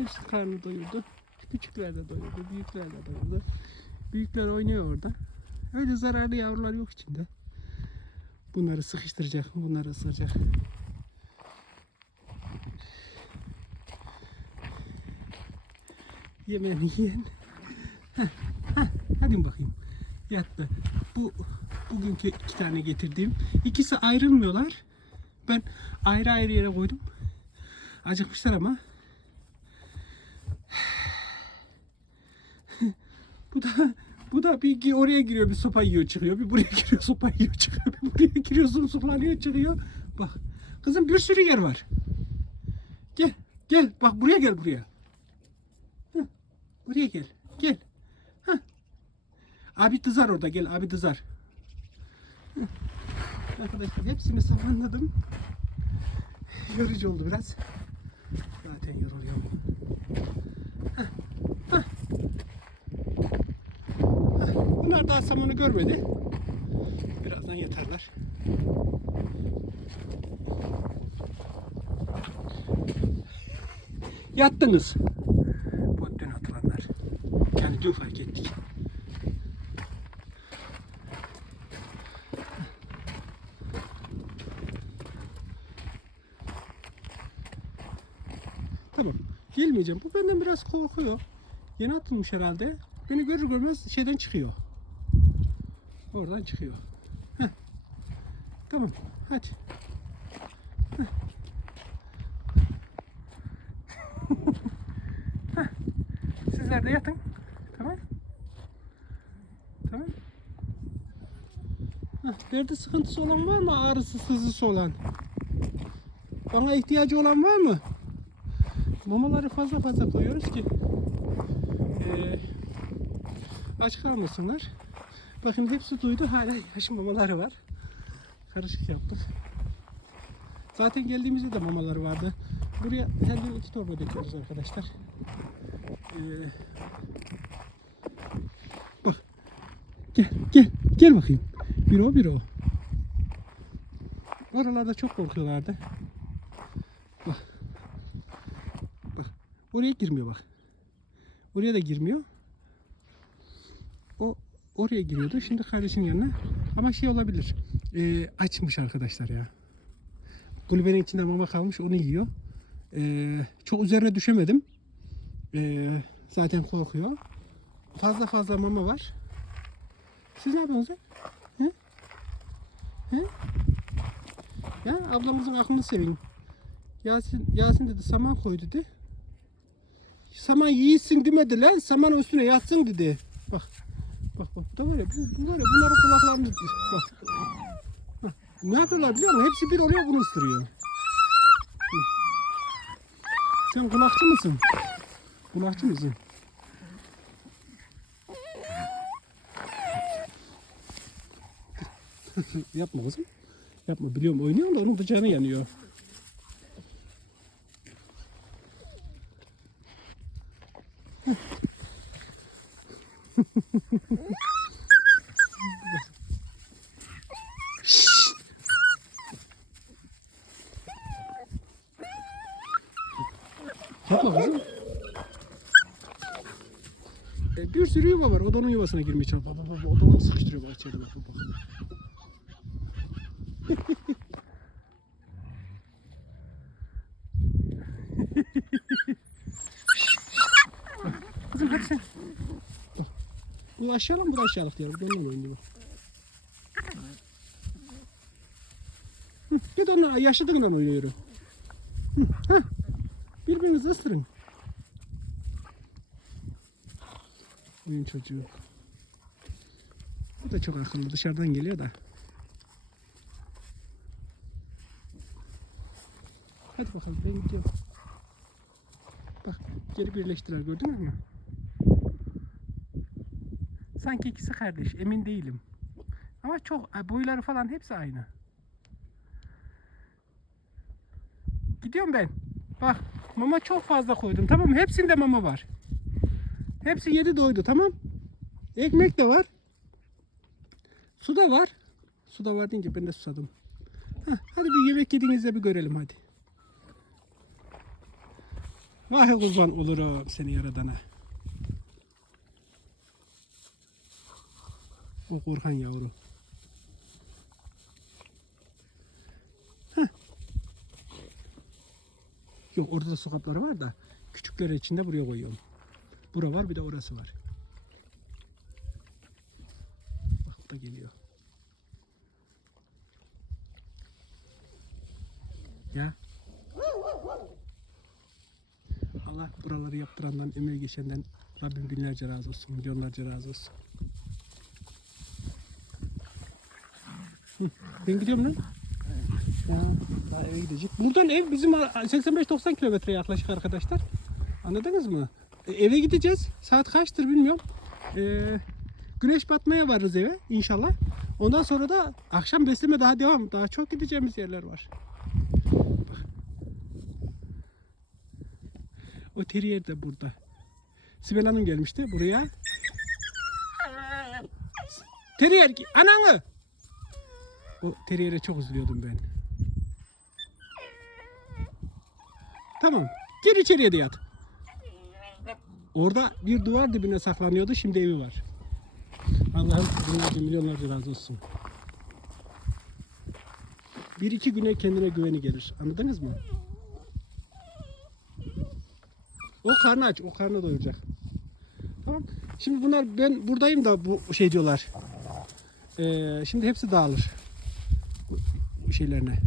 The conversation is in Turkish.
Hepsi karnı doyurdu. Küçükler de doyurdu, büyükler de doyurdu. Büyükler oynuyor orada. Öyle zararlı yavrular yok içinde. Bunları sıkıştıracak, bunları ısıracak. Yemeğini yiyen. Hadi bakayım. Yattı. Bu bugünkü iki tane getirdiğim. İkisi ayrılmıyorlar. Ben ayrı ayrı yere koydum. Acıkmışlar ama. Bu da bu da bir oraya giriyor bir sopa yiyor çıkıyor. Bir buraya giriyor sopa yiyor çıkıyor. Bir buraya giriyor sumsuklanıyor çıkıyor. Bak kızım bir sürü yer var. Gel gel bak buraya gel buraya. Buraya gel. Gel. Hah. Abi dızar orada gel abi dızar. Hı. Arkadaşlar hepsini samanladım. Yorucu oldu biraz. Zaten yoruluyorum. Bunlar daha samanı görmedi. Birazdan yatarlar. Yattınız. Bu dün atılanlar. Yani dün fark ettik. Tamam. Gelmeyeceğim. Bu benden biraz korkuyor. Yeni atılmış herhalde. Beni görür görmez şeyden çıkıyor. Oradan çıkıyor. Heh. Tamam. Hadi. Heh. Heh. Sizler de yatın. Tamam. Tamam. Heh. Derdi sıkıntısı olan var mı? Ağrısı, sızısı olan. Bana ihtiyacı olan var mı? Mamaları fazla fazla koyuyoruz ki eee aç kalmasınlar. Bakın hepsi duydu hala yaş mamaları var. Karışık yaptık. Zaten geldiğimizde de mamaları vardı. Buraya her gün iki torba döküyoruz arkadaşlar. Eee bak. Gel gel gel bakayım. Bir o bir o. Oralarda çok korkuyorlardı. Oraya girmiyor bak. Oraya da girmiyor. O oraya giriyordu. Şimdi kardeşin yanına. Ama şey olabilir. Ee, açmış arkadaşlar ya. Kulübenin içinde mama kalmış. Onu yiyor. Ee, çok üzerine düşemedim. Ee, zaten korkuyor. Fazla fazla mama var. Siz ne yapıyorsunuz? He? He? Ya ablamızın aklını sevin. Yasin, Yasin dedi saman koy dedi. Saman yiğitsin demedi lan. Saman üstüne yatsın dedi. Bak. Bak bak. Bu da var ya. Bu, bu var ya. Bunların kulaklarını bak. Bak. Ne yapıyorlar biliyor musun? Hepsi bir oluyor bunu ısırıyor. Sen kulakçı mısın? Kulakçı mısın? Yapma kızım. Yapma biliyorum oynuyor da onun canı yanıyor. Yapma kızım. E, bir sürü yuva var. O da onun yuvasına girmeye çalışıyor. Bak bak. O da onu sıkıştırıyor bak içeri bak. bak, bak. Kızım hadi sen. Bak. Bu aşağılık da aşağılık diyor. Bu da onunla oynuyor. Bir de onlar yaşlıdığından oynuyorum. Birbirinizi ısırın. Oyun çocuğu. Bu da çok akıllı. Dışarıdan geliyor da. Hadi bakalım ben gidiyorum. Bak geri birleştiler gördün mü? Sanki ikisi kardeş emin değilim. Ama çok boyları falan hepsi aynı. Gidiyorum ben. Bak mama çok fazla koydum tamam mı? Hepsinde mama var. Hepsi yedi doydu tamam. Ekmek de var. Su da var. Su da var deyince ben de susadım. Hah, hadi bir yemek yediğinizde bir görelim hadi. Vay kurban olurum seni yaradana. O korkan yavru. Heh. Yok orada da su kapları var da küçükleri içinde buraya koyuyorum. Bura var bir de orası var. Bak da geliyor. Ya. Allah buraları yaptırandan, emeği geçenden Rabbim binlerce razı olsun, milyonlarca razı olsun. Ben gidiyorum lan. Ya, daha eve gidecek. Buradan ev bizim 85-90 kilometre yaklaşık arkadaşlar. Anladınız mı? E, eve gideceğiz. Saat kaçtır bilmiyorum. E, güneş batmaya varırız eve inşallah. Ondan sonra da akşam besleme daha devam. Daha çok gideceğimiz yerler var. Bak. O terrier de burada. Sibel Hanım gelmişti buraya. Terrier ananı. O terrier'e çok üzülüyordum ben. Tamam. Gir içeriye de yat. Orada bir duvar dibine saklanıyordu. Şimdi evi var. Allah'ım binlerce milyonlarca razı olsun. Bir iki güne kendine güveni gelir. Anladınız mı? O karnı aç. O karnı doyuracak. Tamam. Şimdi bunlar ben buradayım da bu şey diyorlar. Ee, şimdi hepsi dağılır. Şeylerine.